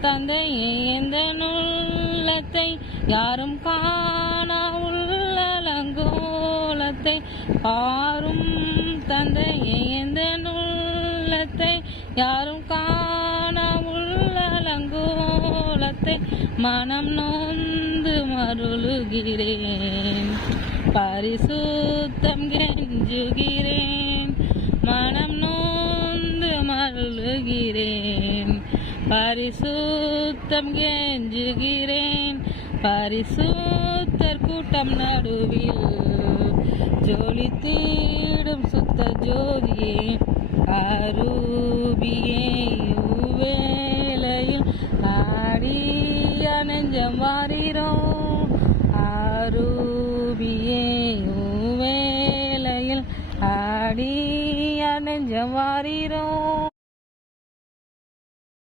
தந்தையே எந்த உள்ளத்தை யாரும் காணா உள்ளலங்கோலத்தை பாரும் தந்தையே எந்த உள்ளத்தை யாரும் காணா உள்ளலங்கோலத்தை மனம் நொந்து மருளுகிறேன் பரிசுத்தம் கெஞ்சுகிறேன் மனம் நொந்து மருளுகிறேன் பரிசுத்தம் கெஞ்சுகிறேன் பரிசுத்தர் கூட்டம் நடுவில் ஜொலித்திடும் சுத்த ஜோதியே அரூபியே வேளையில் ஆடிய நெஞ்சம் வாரீரோ அரூபியே வேளையில் ஆடிய நெஞ்சம் வாரீரோ